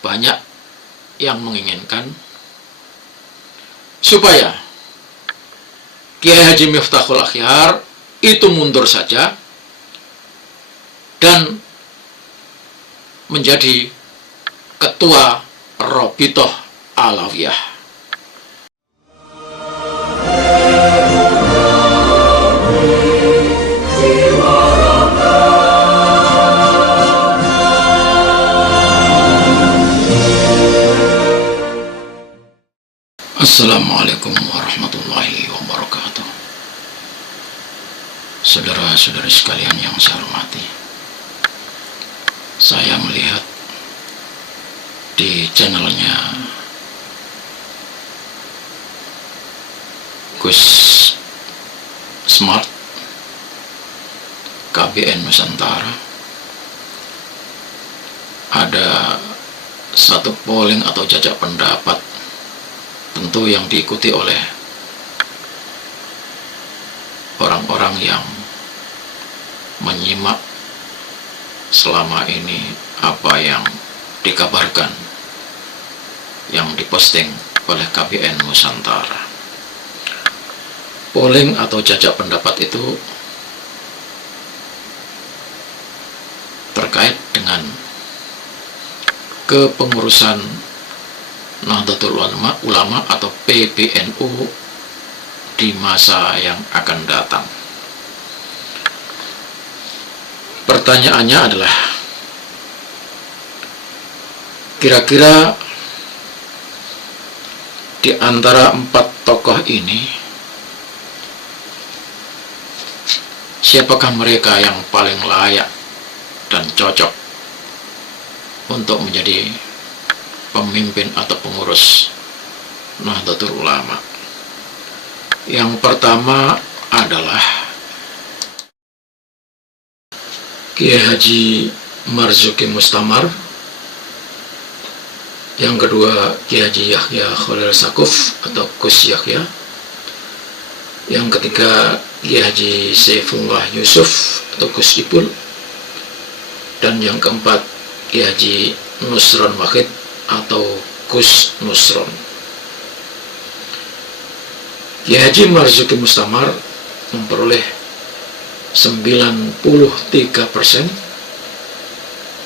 banyak yang menginginkan supaya Kiai Haji Miftahul Akhyar itu mundur saja dan menjadi ketua Rabithah Alawiyah. Assalamualaikum warahmatullahi wabarakatuh. Saudara-saudari sekalian yang saya hormati, saya melihat di channelnya Gus Smart KBN Nusantara ada satu polling atau jajak pendapat, tentu yang diikuti oleh orang-orang yang menyimak selama ini apa yang dikabarkan, yang diposting oleh KBN Nusantara. Polling atau jajak pendapat itu terkait dengan kepengurusan Nahdlatul Ulama atau PBNU di masa yang akan datang. Pertanyaannya adalah, kira-kira di antara 4 tokoh ini, siapakah mereka yang paling layak dan cocok untuk menjadi pemimpin atau pengurus Nahdlatul Ulama? Yang pertama adalah Kiai Haji Marzuki Mustamar, yang kedua Kiai Haji Yahya Khalil Saquf atau Gus Yahya, yang ketiga Kiai Haji Saifullah Yusuf atau Gus Ipul, dan yang keempat Kiai Haji Nusron Wahid atau Gus Nusron. Kiai Haji Marzuki Mustamar memperoleh 93%,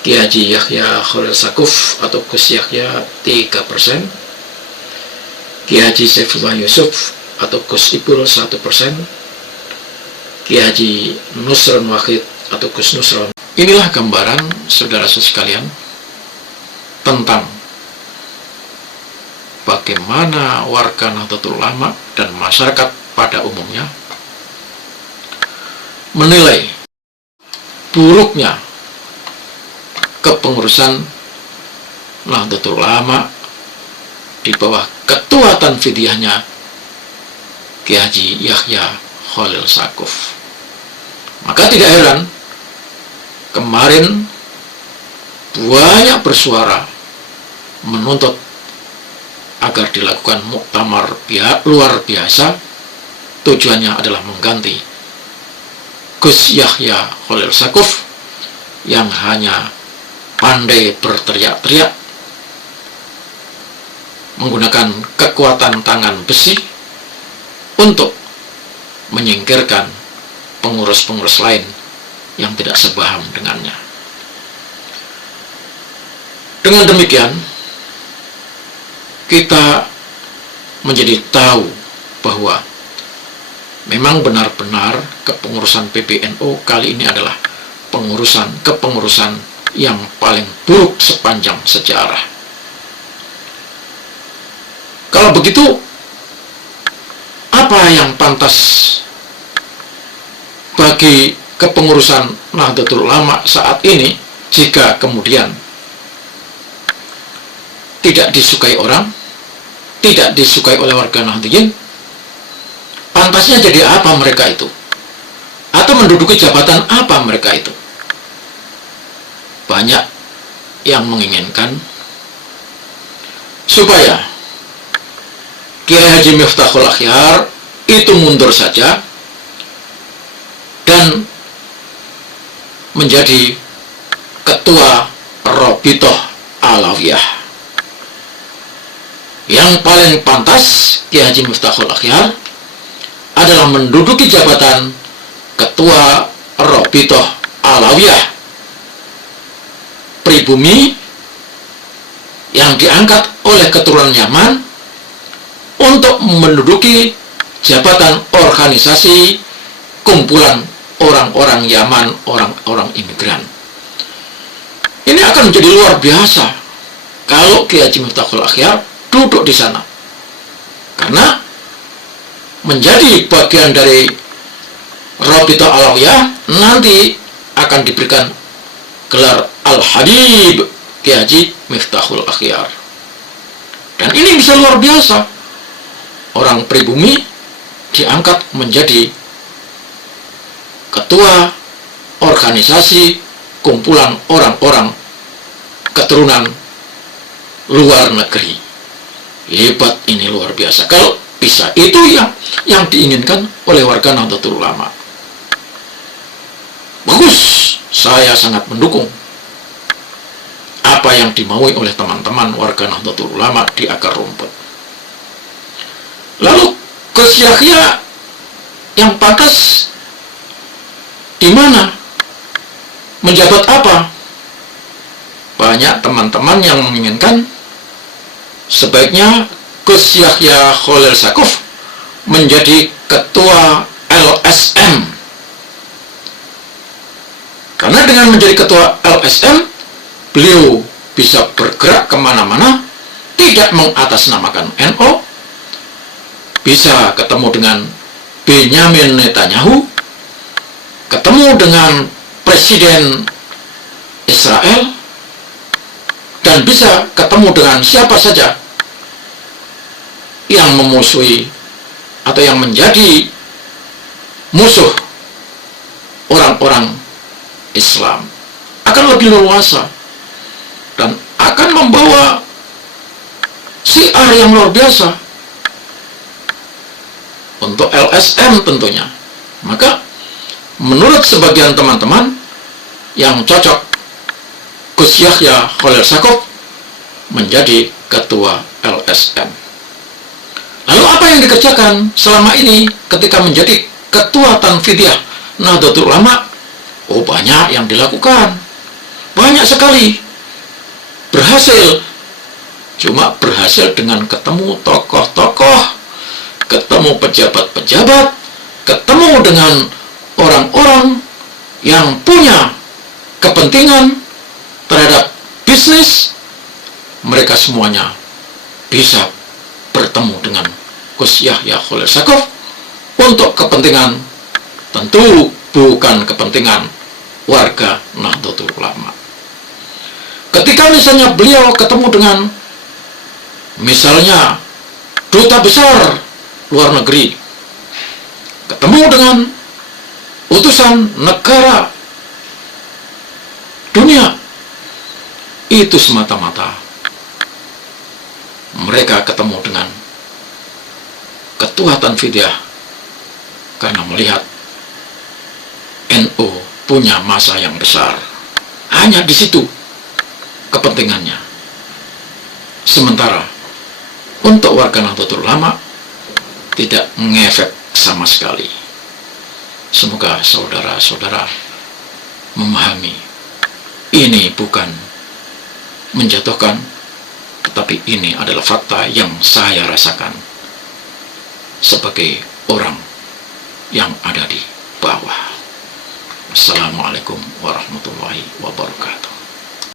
Kiai Haji Yahya Khalil Saquf atau Gus Yahya 3%, Kiai Haji Saifullah Yusuf atau Gus Ipul 1%, Kiai Haji Nusron Wahid atau Gus Nusron. Inilah gambaran saudara-saudara sekalian tentang bagaimana warga Nahdlatul Ulama dan masyarakat pada umumnya menilai buruknya kepengurusan Nahdlatul Ulama di bawah ketua tanfidiyahnya Kiai Haji Yahya Khalil Saquf. Maka tidak heran kemarin banyak bersuara menuntut agar dilakukan muktamar luar biasa. Tujuannya adalah mengganti Gus Yahya Khalil Saquf yang hanya pandai berteriak-teriak menggunakan kekuatan tangan besi untuk menyingkirkan pengurus-pengurus lain yang tidak sepaham dengannya. Dengan demikian, kita menjadi tahu bahwa memang benar-benar kepengurusan PBNU kali ini adalah kepengurusan yang paling buruk sepanjang sejarah. Kalau begitu, apa yang pantas bagi kepengurusan Nahdlatul Ulama saat ini jika kemudian tidak disukai orang, tidak disukai oleh warga Nahdliyin? Pantasnya jadi apa mereka itu? Atau menduduki jabatan apa mereka itu? Banyak yang menginginkan supaya Kiai Haji Miftahul Akhyar itu mundur saja dan menjadi ketua Rabithah Alawiyah. Yang paling pantas Kiai Haji Miftahul Akhyar adalah menduduki jabatan Ketua Rabithah Alawiyah pribumi yang diangkat oleh keturunan Yaman untuk menduduki jabatan organisasi kumpulan orang-orang Yaman, orang-orang imigran. Ini akan menjadi luar biasa kalau Kiai Haji Miftahul Akhyar duduk di sana, karena menjadi bagian dari Rabithah Alawiyah nanti akan diberikan gelar Al-Habib Kiai Haji Miftahul Akhyar. Dan ini bisa luar biasa, orang pribumi diangkat menjadi ketua organisasi kumpulan orang-orang keturunan luar negeri. Hebat, ini luar biasa kalau bisa. Itu yang diinginkan oleh warga Nahdlatul Ulama. Bagus, saya sangat mendukung apa yang dimaui oleh teman-teman warga Nahdlatul Ulama di akar rumput. Lalu Gus Yahya yang pantas di mana? Menjabat apa? Banyak teman-teman yang menginginkan sebaiknya Gus Yahya Khalil Saqaf menjadi ketua LSM. Karena dengan menjadi ketua LSM, beliau bisa bergerak kemana-mana, tidak mengatasnamakan NU, bisa ketemu dengan Benyamin Netanyahu, ketemu dengan Presiden Israel, dan bisa ketemu dengan siapa saja yang memusuhi atau yang menjadi musuh orang-orang Islam. Akan lebih leluasa dan akan membawa syiar yang luar biasa untuk LSM tentunya. Maka menurut sebagian teman-teman yang cocok, Gus Yahya Khalil Saqaf menjadi ketua LSM. Lalu apa yang dikerjakan selama ini ketika menjadi ketua Tanfidiyah Nahdlatul Ulama? Oh, banyak yang dilakukan, banyak sekali. Berhasil, cuma berhasil dengan ketemu tokoh-tokoh, ketemu pejabat-pejabat, ketemu dengan orang-orang yang punya kepentingan terhadap bisnis. Mereka semuanya bisa bertemu dengan Gus Yahya Khalil Saqaf untuk kepentingan, tentu bukan kepentingan warga Nahdlatul Ulama. Ketika misalnya beliau ketemu dengan misalnya duta besar luar negeri, ketemu dengan utusan negara dunia, itu semata-mata mereka ketemu dengan ketua Tanfidiyah karena melihat NU punya masa yang besar. Hanya di situ kepentingannya. Sementara untuk warga Nahdlatul Ulama tidak ngefek sama sekali. Semoga saudara-saudara memahami, ini bukan menjatuhkan, tetapi ini adalah fakta yang saya rasakan sebagai orang yang ada di bawah. Assalamualaikum warahmatullahi wabarakatuh.